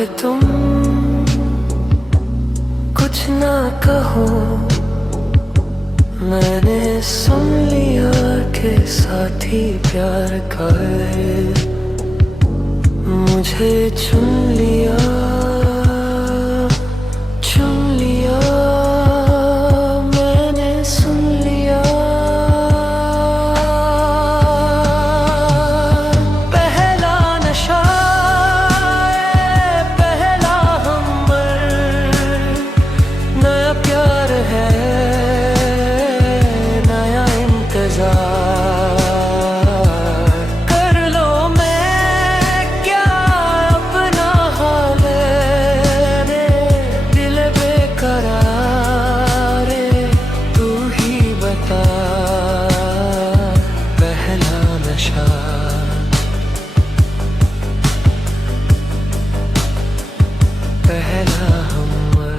चाहे तुम कुछ ना कहो, मैंने सुन लिया कि साथी प्यार का है, मुझे चुन लिया, चुन लिया, मैंने सुन लिया। पहला नशा, पहला हमर, नया प्यार है, नया इंतजार। कर लो मैं क्या अपना हाल रे, दिल बेकरार रे, तू ही बता। पहला नशा, पहला हमर।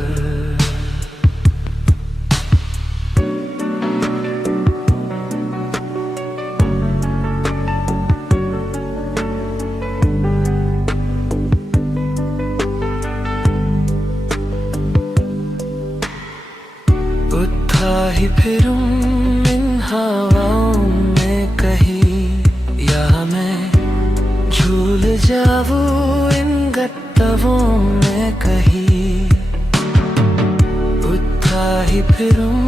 उठा ही फिरूं इन हवाओं में कहीं, या मैं झूल जाऊं इन गत्तों में कहीं। उठा ही फिरूं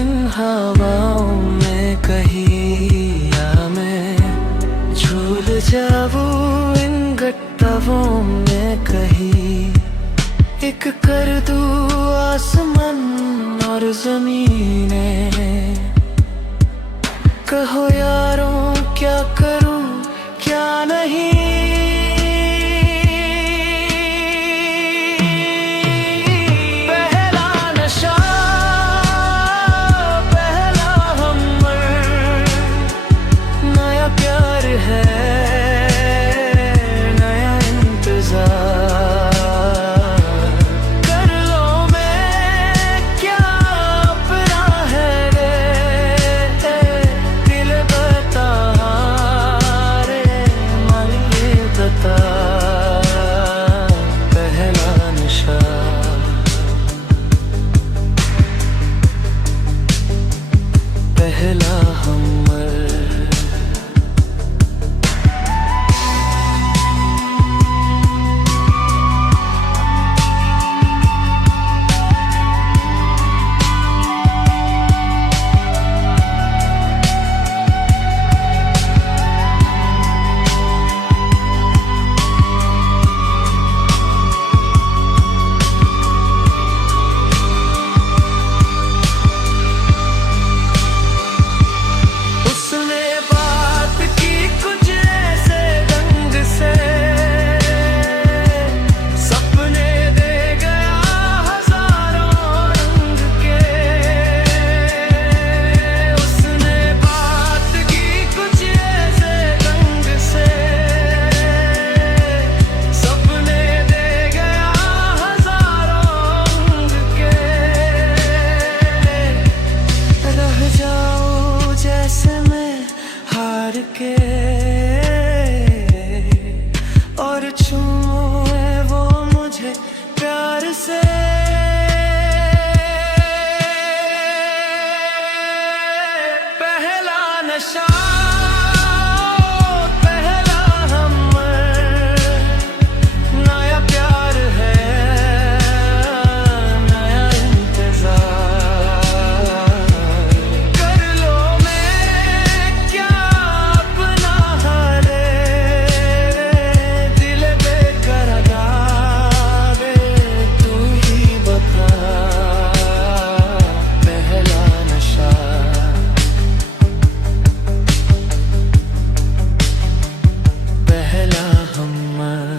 इन हवाओं में कहीं, या मैं झूल जाऊं इन गत्तों में कहीं। एक कर दूं आसमान और ज़मीनें, कहो यारों क्या करूं क्या नहीं। पहला नशा, पहला हमर, नया प्यार है, नया इंतजार। पहला हमर। के और छूए वो मुझे प्यार से। पहला नशा, पहला हमर, नया प्यार है, नया इंतजार। कर लो मैं क्या अपना हाल रे, दिल बेकरार रे, तू ही बता। पहला नशा, पहला हमर।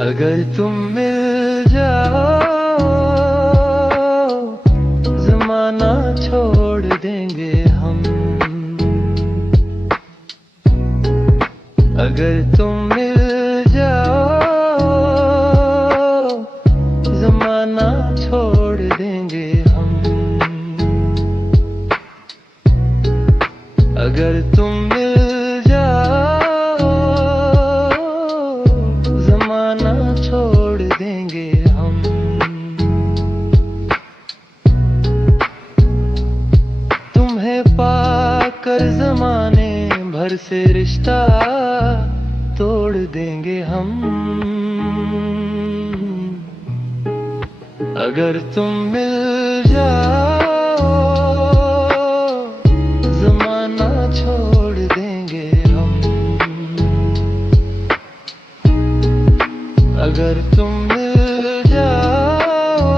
अगर तुम मिल जाओ, जमाना छोड़ देंगे हम। अगर तुम मिल जाओ, जमाना अगर तुम मिल जाओ जमाना छोड़ देंगे हम। तुम्हें पाकर जमाने भर से रिश्ता तोड़ देंगे हम। अगर तुम मिल जाओ जमाना छोड़ देंगे हम। अगर तुम मिल जाओ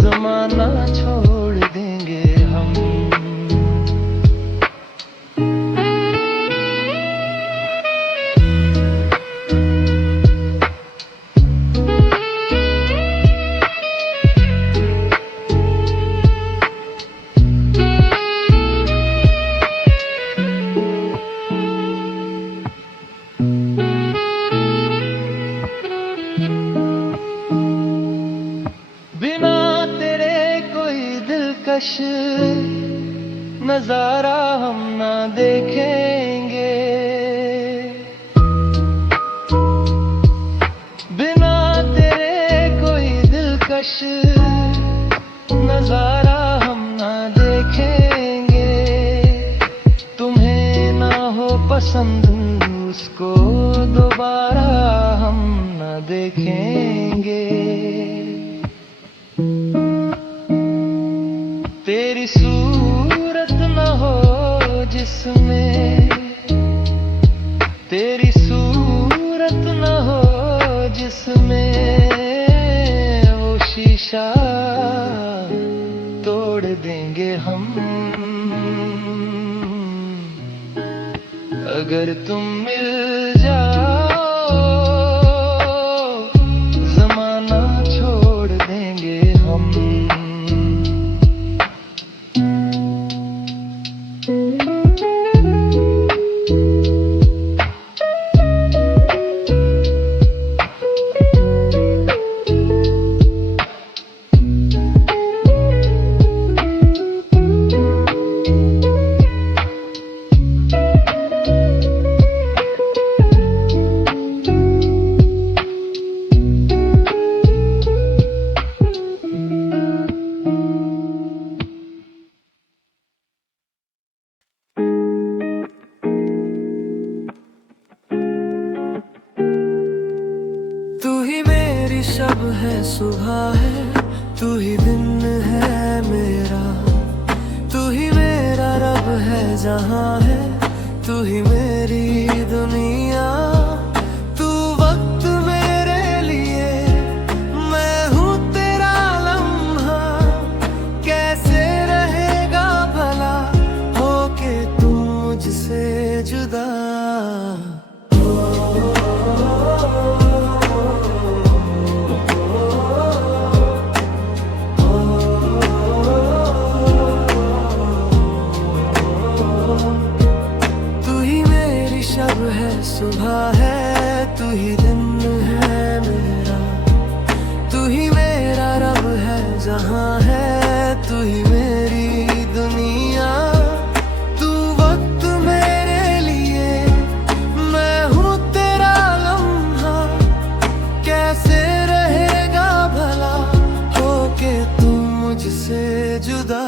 जमाना छोड़ देंगे हम। बिना तेरे कोई दिलकश नजारा हम ना देखेंगे। बिना तेरे कोई दिलकश नजारा हम ना देखेंगे। तुम्हें ना हो पसंद उसको दोबारा हम ना देखेंगे। तेरी सूरत न हो जिसमें, तेरी सूरत न हो जिसमें वो शीशा तोड़ देंगे हम। अगर तुम मिल जाओ जमाना छोड़ देंगे हम। तू ही मेरी शब है सुबह है, तू ही दिन है मेरा। तू ही मेरा रब है जहाँ है, तू ही मेरी दुनिया। तू वक्त मेरे लिए, मैं हूँ तेरा लम्हा। कैसे रहेगा भला होके तू मुझसे जुदा। सुबह है तू ही दिन है मेरा। तू ही मेरा रब है जहाँ है, तू ही मेरी दुनिया। तू वक्त मेरे लिए, मैं हूँ तेरा लम्हा। कैसे रहेगा भला होके तू मुझसे जुदा।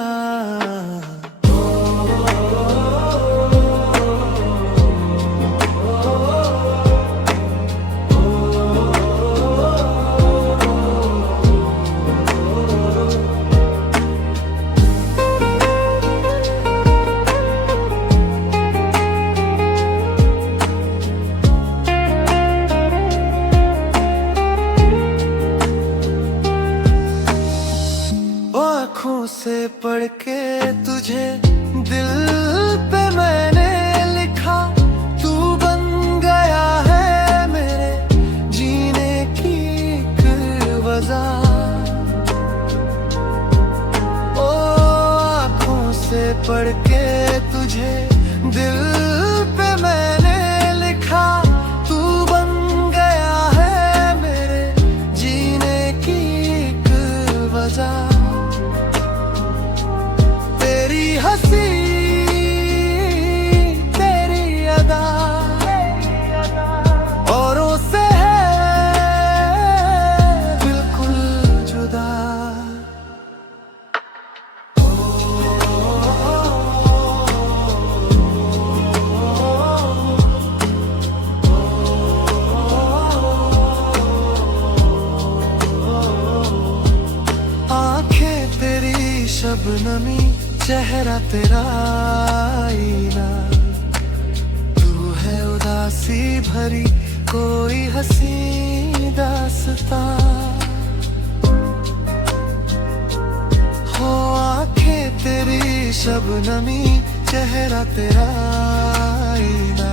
आँखों से पढ़ के तुझे दिल पे मैंने लिखा। तू बन गया है मेरे जीने की एक वजह। ओ आँखों से पढ़ के तुझे दिल पे मैंने लिखा। तू बन गया है मेरे जीने की एक वजह। हंसी शबनमी चेहरा तेरा आईना, तू है उदासी भरी कोई हंसी दास्तां। हो आंखें तेरी शबनमी चेहरा तेरा आईना,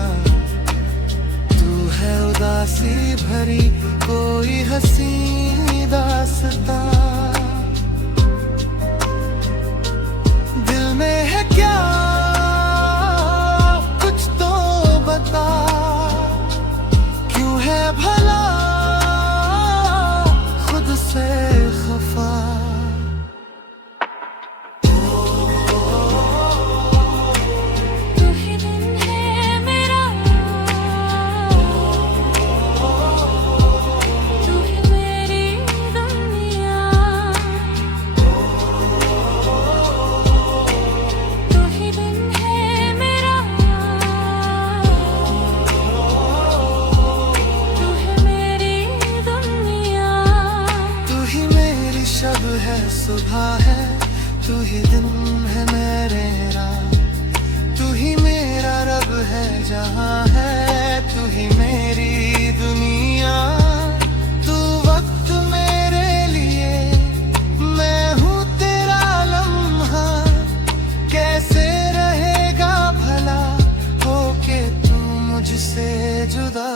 तू है उदासी भरी कोई हंसी दास्तां। दिल में है क्या कुछ तो बता, क्यों है भला खुद से खफा। शब है सुबह है, तू ही दिन है मेरे रात, तू ही मेरा रब है जहाँ है, तू ही मेरी दुनिया। तू वक्त मेरे लिए, मैं हूँ तेरा लम्हा, कैसे रहेगा भला होके तू मुझसे जुदा।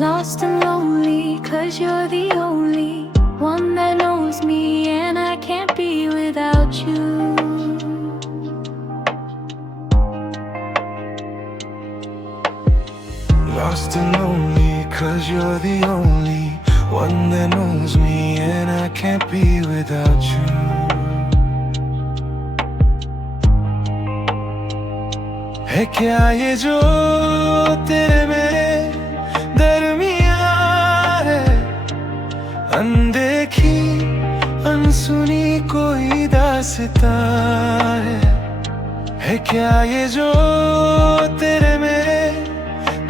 Lost and lonely, 'cause you're the only one that knows me, and I can't be without you. Lost and lonely, 'cause you're the only one that knows me, and I can't be without you. है क्या ये जो तेरे मेरे दरमियां है, अनदेखी अनसुनी कोई दास्तां है क्या ये जो तेरे मेरे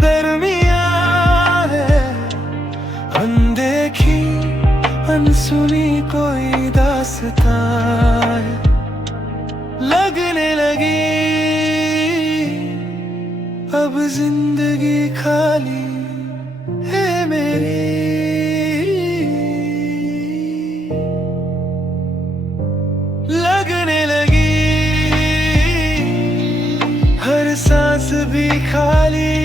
दरमियां है, अनदेखी अनसुनी कोई दास्तां है। लगने लगी अब जिंदगी खाली है मेरी, लगने लगी हर सांस भी खाली।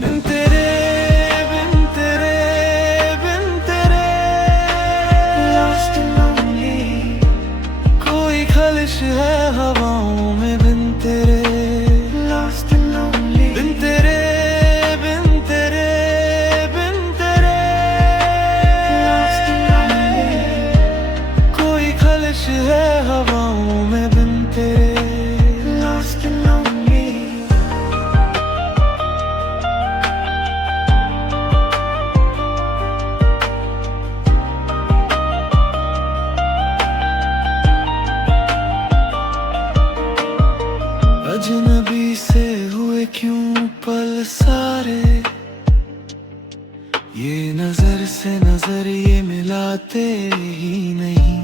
बिन तेरे बिन तेरे बिन तेरे lost and lonely, कोई खलिश है हवाओं में बिन तेरे lost and lonely, बिन तेरे बिन तेरे बिन तेरे lost and lonely, कोई खलिश है हवाओं में बिन तेरे lost and lonely। अजनबी से हुए क्यों पल सारे, ये नजर से नजर ये मिलाते ही नहीं।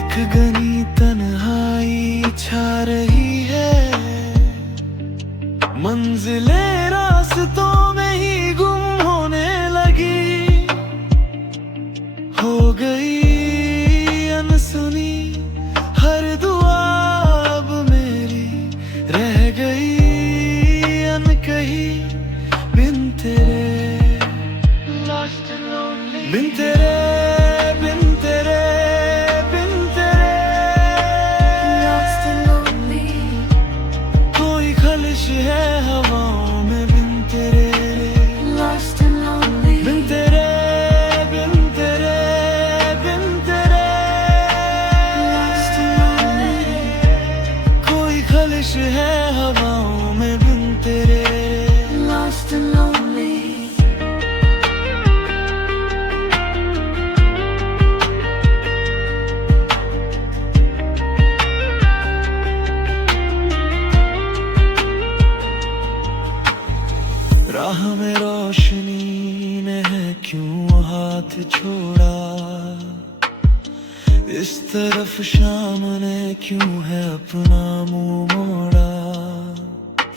एक घनी तन्हाई छा रही है, मंजिले रास्तों में ही गुम होने लगी। हो गई अनसुनी हर दुआ अब मेरी, रह गई रही बिन तेरे, lost and lonely बिन तेरे, बिन तेरे, बिन तेरे, lost and lonely, कोई खलिश है हवाओं में बिन तेरे, lost and lonely, बिन तेरे, बिन तेरे, बिन तेरे, lost and lonely, कोई खलिश है हवाओं में बिन तेरे, lost and lonely. राह में रोशनी ने है क्यों हाथ छोड़ा, इस तरफ शाम ने क्यों है अपना मुंह मोड़ा,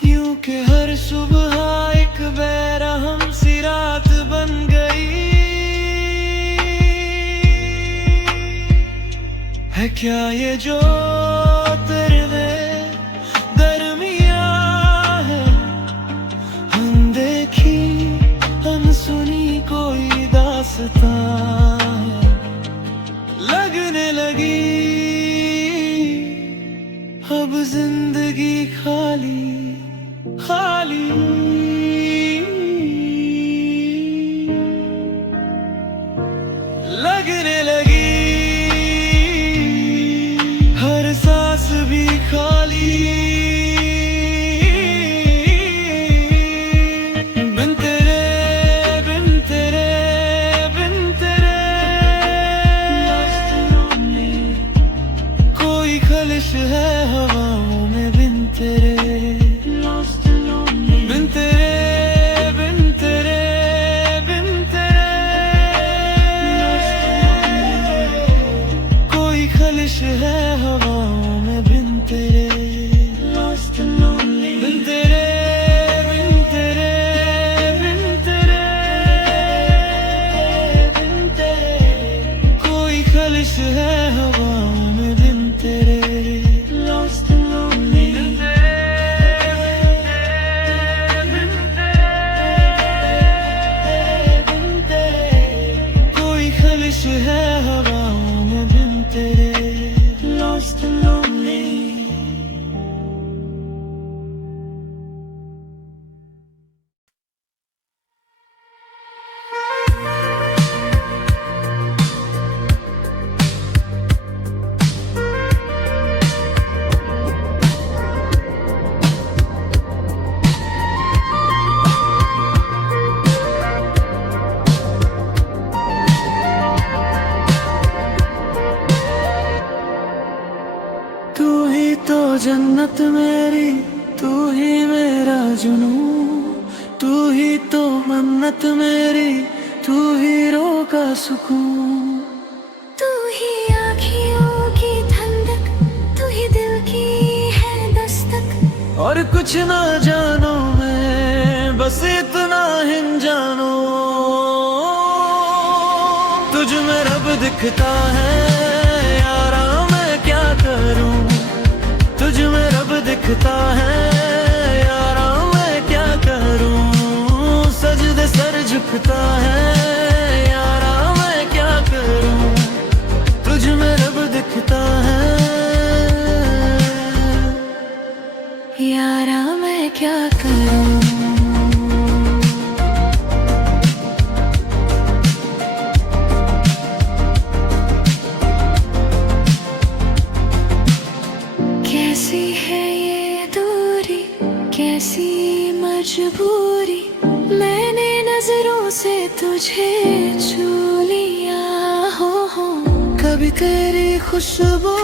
यूं के हर सुबह एक बेरहम सी रात बन गई, है क्या ये जो तेरे दरमिया है, अनदेखी अनसुनी कोई दास्तां है, लगने लगी अब जिंदगी खाली खाली, लगने लगी हर सांस भी खाली, बिन तेरे, बिन तेरे, बिन तेरे, Lost and lonely, कोई खलिश है हवाओं में बिन तेरे, lost and lonely, बिन तेरे, बिन तेरे, बिन तेरे, कोई खलिश है हवाओं में बिन तेरे, lost and lonely, बिन तेरे, बिन तेरे, बिन तेरे, बिन तेरे, कोई खलिश है हवाओं में बिन तेरे, lost and lonely, बिन तेरे, बिन तेरे, बिन तेरे, कोई खलिश है हवाओं में बिन तेरे, lost and lonely. तू ही तो जन्नत मेरी, तू ही मेरा जुनून, तू ही तो मन्नत मेरी, तू ही रोह का सुकून, तू ही आँखियों की ठंडक, तू ही दिल की है दस्तक, और कुछ ना जानो मैं बस इतना हिन जानो, तुझ में रब दिखता है यारा मैं क्या करूं, तुझ में रब दिखता है यारा मैं क्या करूं, सजदे सर झुकता है यारा मैं क्या करूं, तुझ में रब दिखता है यारा मैं क्या करूं। कैसी है ये दूरी, कैसी मजबूरी, मैंने नजरों से तुझे छू लिया हो, कभी तेरी खुशबू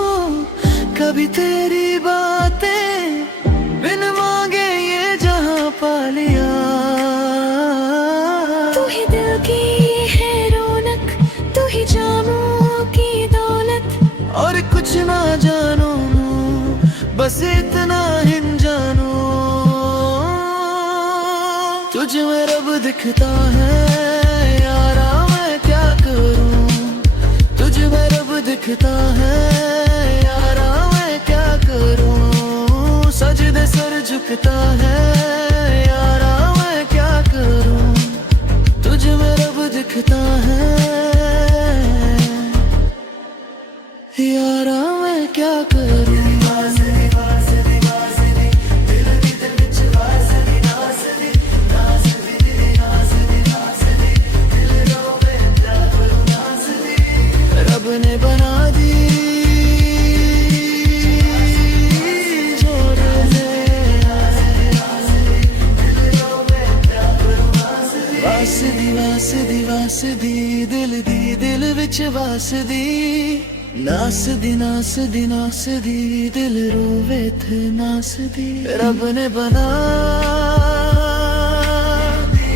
कभी तेरी बातें, बिन मांगे ये जहां पा लिया, तू ही दिल की है रौनक, तू ही जामों की दौलत, और कुछ ना जानो बस इतना हिन जानो, तुझ में रब दिखता है यारा मैं क्या करूं, तुझ में रब दिखता है यारा मैं क्या करूं, सजदे सर झुकता है यारा दिखता है यारा मैं क्या करूं रब ने बना दी जोड़ से वासदी वासदी वासदी दिल विच वासदी नासदी नासदी नासदी दिल रोवे थे नासदी रब ने बना दी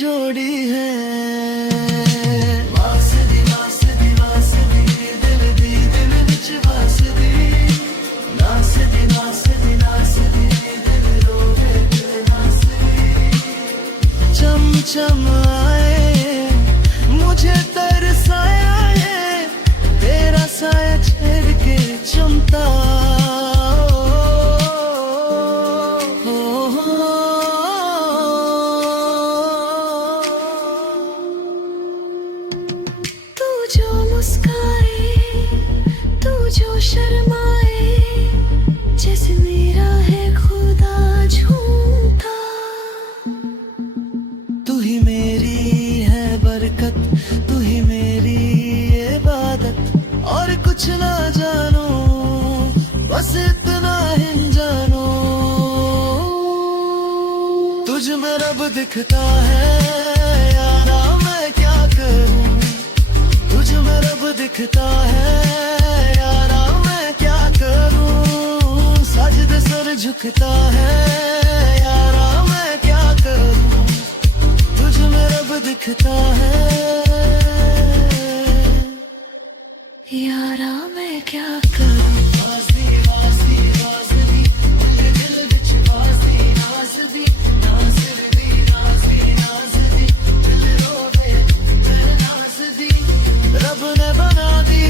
जोड़ी है वासदी वासदी वासदी दिल विच वासदी नासदी नासदी नासदी दिल रोवे थे नासदी चम चम आए मुझे तरसाया है तेरा साया छेड़ के चमता तू जो मुस्काए तू जो शर्माए जैसे मेरा है खुदा झूठा तू ही मेरी है बरकत तू ही मेरी इबादत और कुछ ना जानो बस इतना ही जानो तुझ में रब दिखता है यारा मैं क्या करूं तुझ में रब दिखता है यारा मैं क्या करूं सजदे सर झुकता है यारा मैं क्या करूं तुझ में रब दिखता है यारा मैं क्या करूं वासदी वासदी वासदी मुझे दिल विच वासदी नासदी नासदी नासदी नासदी दिल रोवे दिल नासदी रब ने बना दी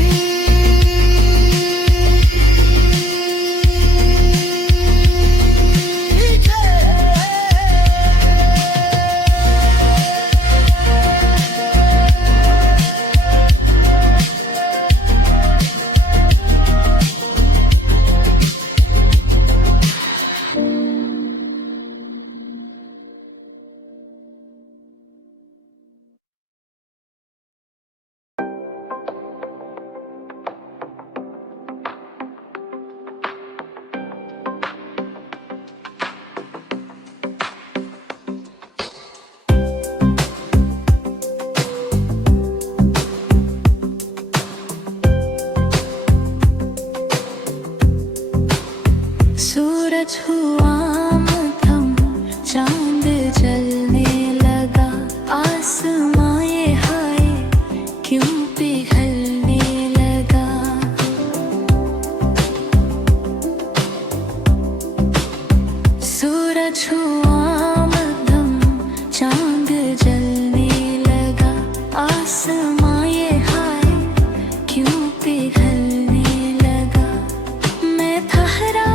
सूरज हुआ मध्यम चांद जलने लगा आसमां ये हाय क्यों पिघलने लगा सूरज हुआ मध्यम चांद जलने लगा आसमां ये हाय क्यों पिघलने लगा मैं ठहरा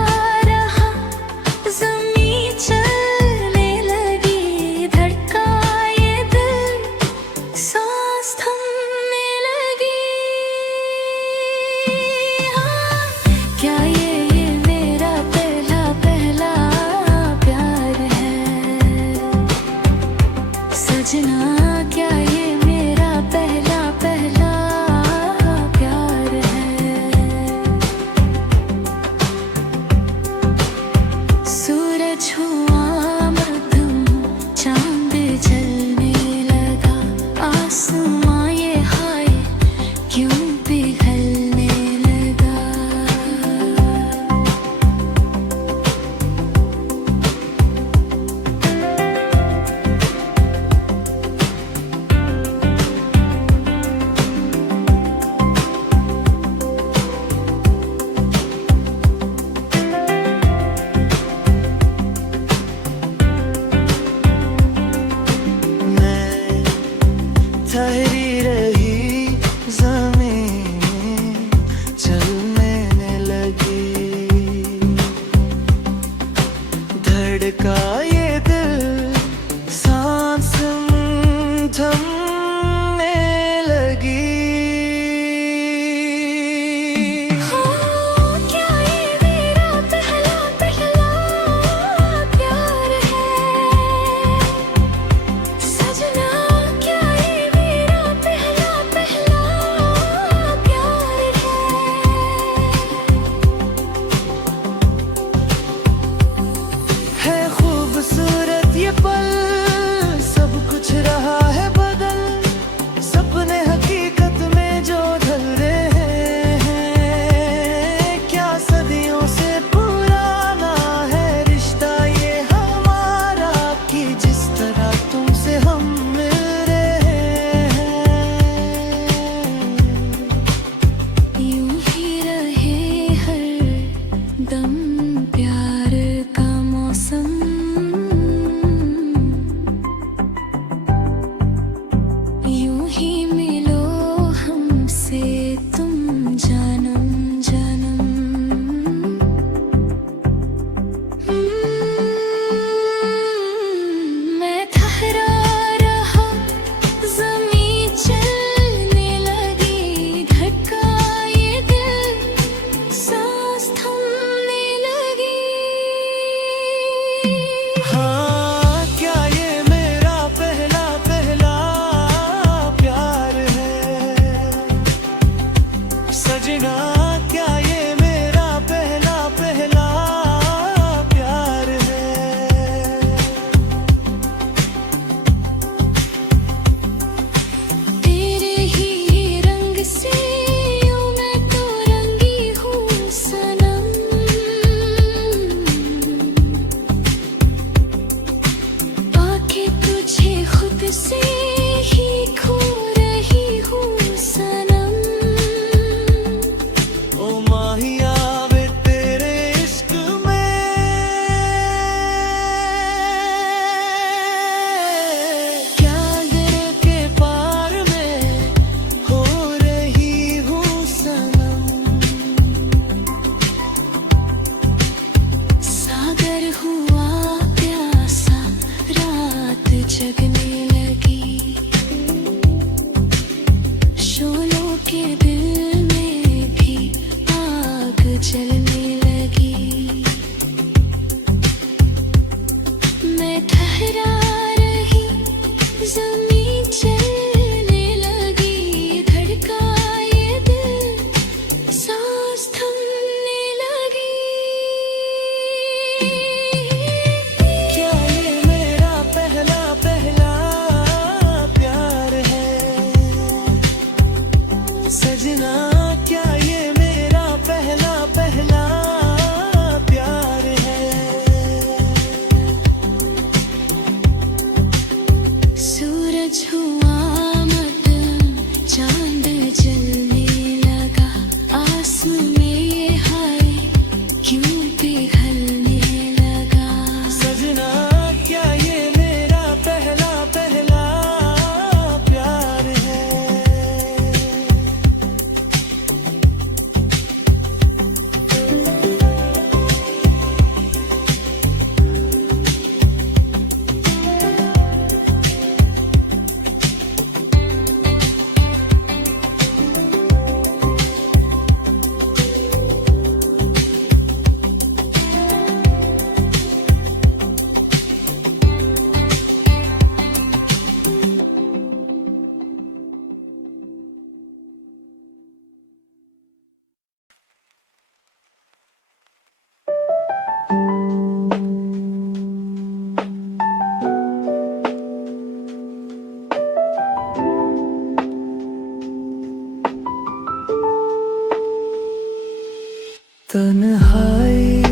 तन्हाई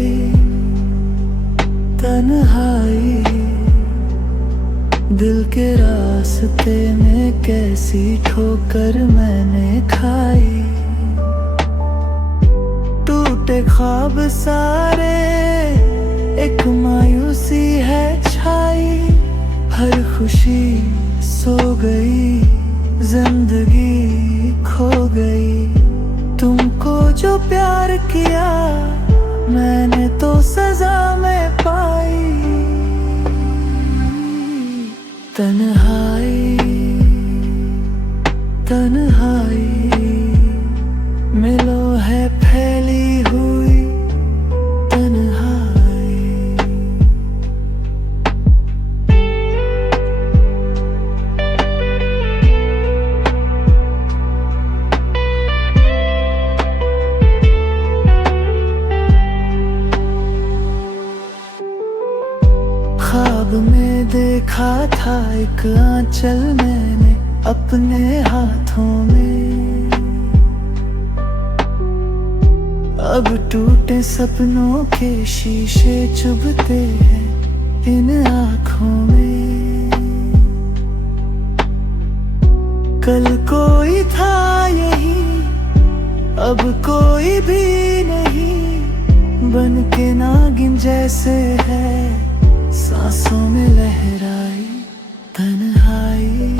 तन्हाई दिल के रास्ते में कैसी ठोकर मैंने खाई। टूटे ख्वाब सारे एक मायूसी है छाई। हर खुशी सो गई, जिंदगी खो गई। तुमको जो प्यार किया मैंने तो सजा में पाई। तन्हाई तन्हाई मिलो है फैली हुई तन्हाई। ख्वाब में देखा था एक आंचल मैंने अपने हाथों में। अब टूटे सपनों के शीशे चुभते हैं इन आँखों में। कल कोई था यही अब कोई भी नहीं। बन के नागिन जैसे है सांसों में लहराई। तन्हाई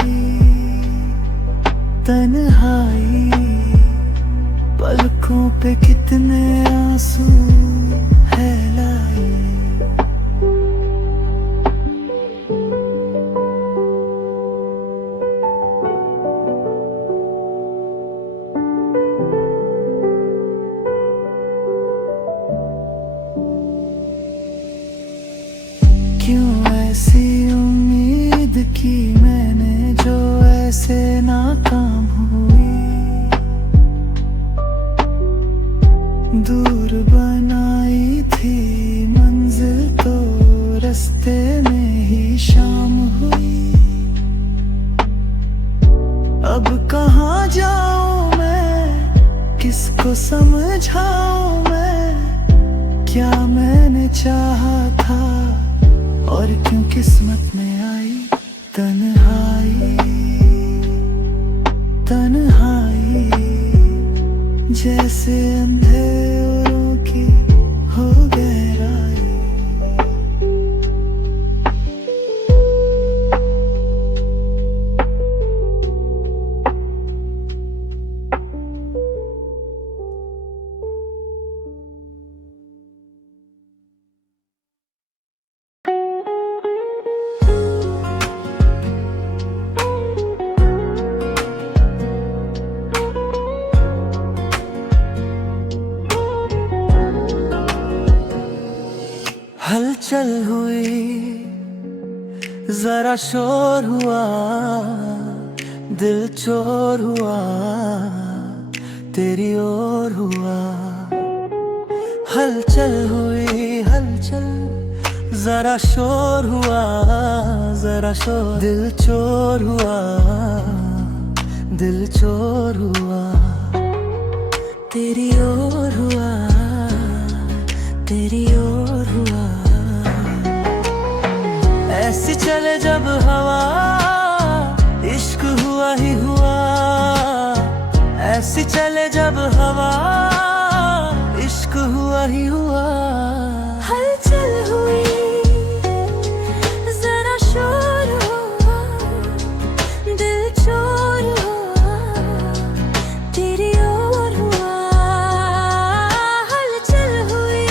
तन्हाई पलकों पे कितने आंसू है लाई। क्यों ऐसी उम्मीद की मैंने जो ऐसे नाकाम हुई। दूर बनाई थी मंजिल तो रास्ते में ही शाम हुई। अब कहाँ जाऊं मैं, किसको समझाऊं मैं। क्या मैंने चाहा था और क्यों किस्मत में आई। तन्हाई तन्हाई जैसे अंधेरों की हो गहराई। हलचल हुई जरा शोर हुआ, दिल चोर हुआ तेरी ओर हुआ। हलचल हुई हलचल जरा शोर हुआ, जरा शोर दिल चोर हुआ, दिल चोर हुआ तेरी ओर हुआ, तेरी ओर हुआ। ऐसी चले जब हवा इश्क हुआ ही हुआ। ऐसी चले जब हवा इश्क हुआ ही हुआ। हलचल हुई जरा शोर हुआ, दिल चोर हुआ तेरी ओर हुआ। हलचल हुई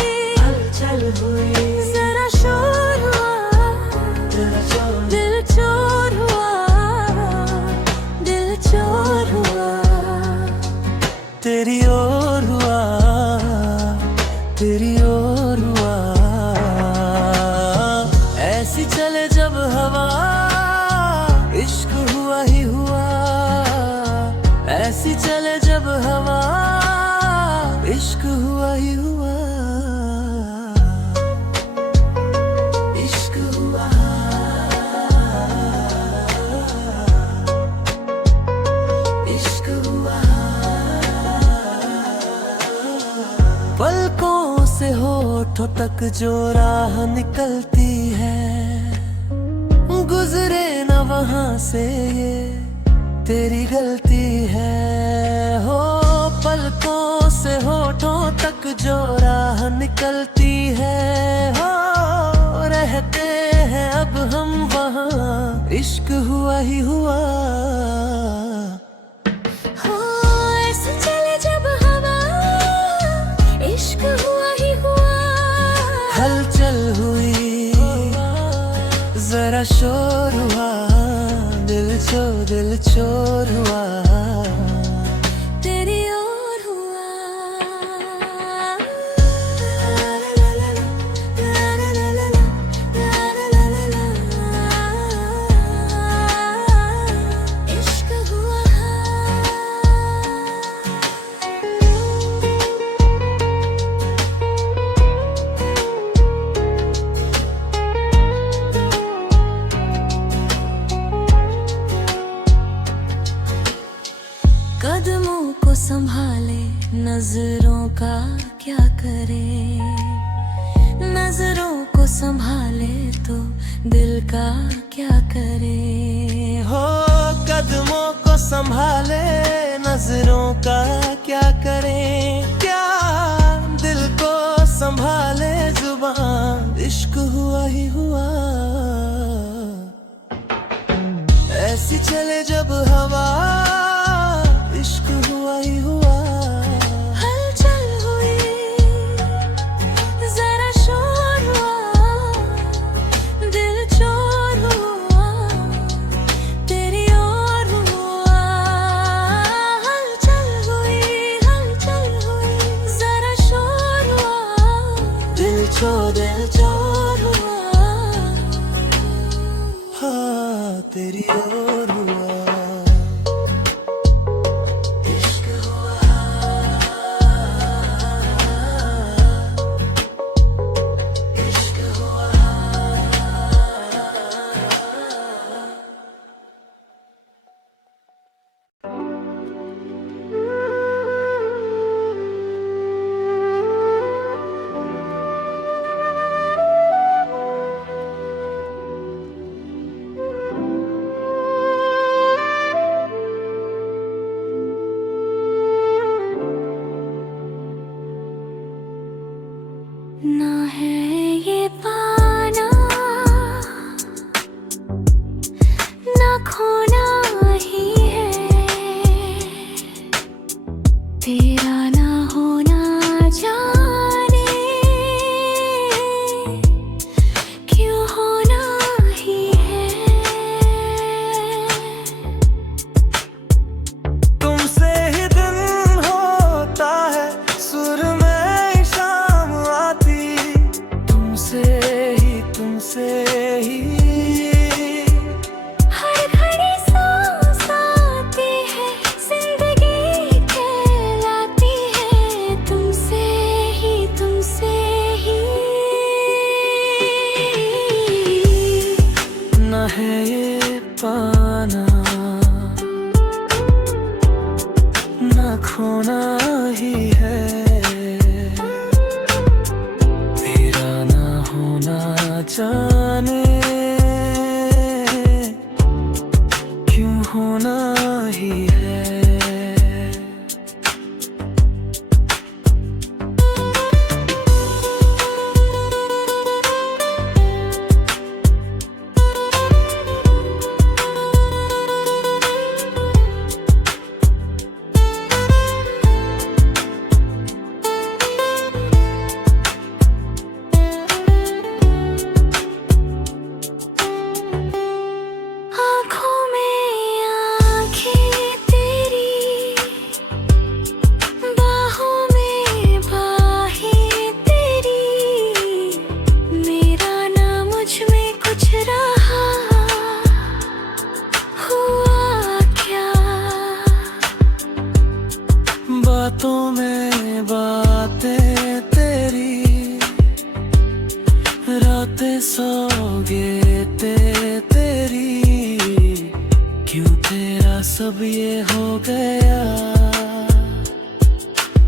जरा शोर हुआ, दिल चोर हुआ, दिल चोर हुआ तेरी ओर हुआ, तेरी ओर हुआ। ऐसी चले जब हवा इश्क हुआ ही हुआ। ऐसी चले जब हवा इश्क हुआ ही हुआ। इश्क हुआ, इश्क हुआ पलकों से होठों तक जो राह निकलती है, गुजरे न वहां से ये तेरी गलती है। हो पलकों से होठों तक जो राह निकलती है, हो रहते हैं अब हम वहाँ, इश्क हुआ ही हुआ। हो ऐसे चले जब हवा, इश्क हुआ ही हुआ। हलचल हुई जरा शोर हुआ, दिल चोर हुआ, तेरी ओर हुआ। इश्क हुआ। कदमों को संभाले नजरों का क्या करे, नजरों को संभाले तो दिल का क्या करे। हो कदमों को संभाले नजरों का क्या करें, क्या दिल को संभाले जुबान, इश्क हुआ ही हुआ। ऐसी चले जब हवा, इश्क हुआ ही हुआ। हलचल हुई जरा शोर हुआ, दिल चोर हुआ, तेरी ओर हुआ। हलचल हुई जरा शोर हुआ, दिल चोर हुआ, हाँ तेरी ओर हुआ। ना है ये पाना, ना खोना ही है, तेरा ना होना जाने क्यों होना ही है। तुमसे ही दिन होता है, सुर में शाम आती, तुमसे ही हर घड़ी सांस आती है, जिंदगी कहलाती है, तुमसे ही। न है ये पाना, न खोना ही है, तेरा ना होना जाने क्यों होना ही है। आँखों में आँखें तेरी, बाहों में बाहें तेरी, मेरा ना मुझ में कुछ रहा, हुआ क्या। बातों में बातें तेरी, रातें सौगेते तेरी, क्यों तेरा सब ये हो गया,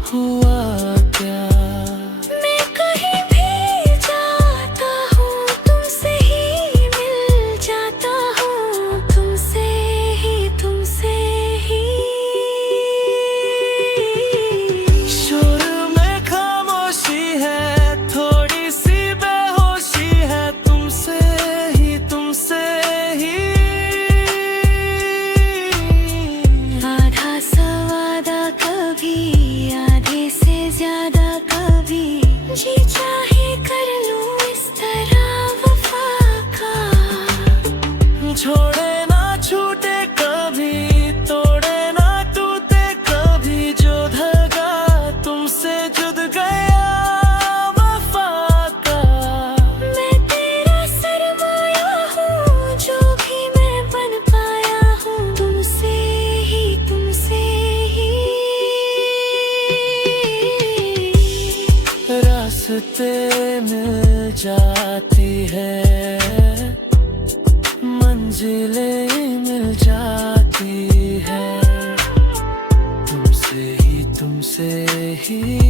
हुआ क्या। रास्ते मिल जाती है, मंजिलें मिल जाती है, तुमसे ही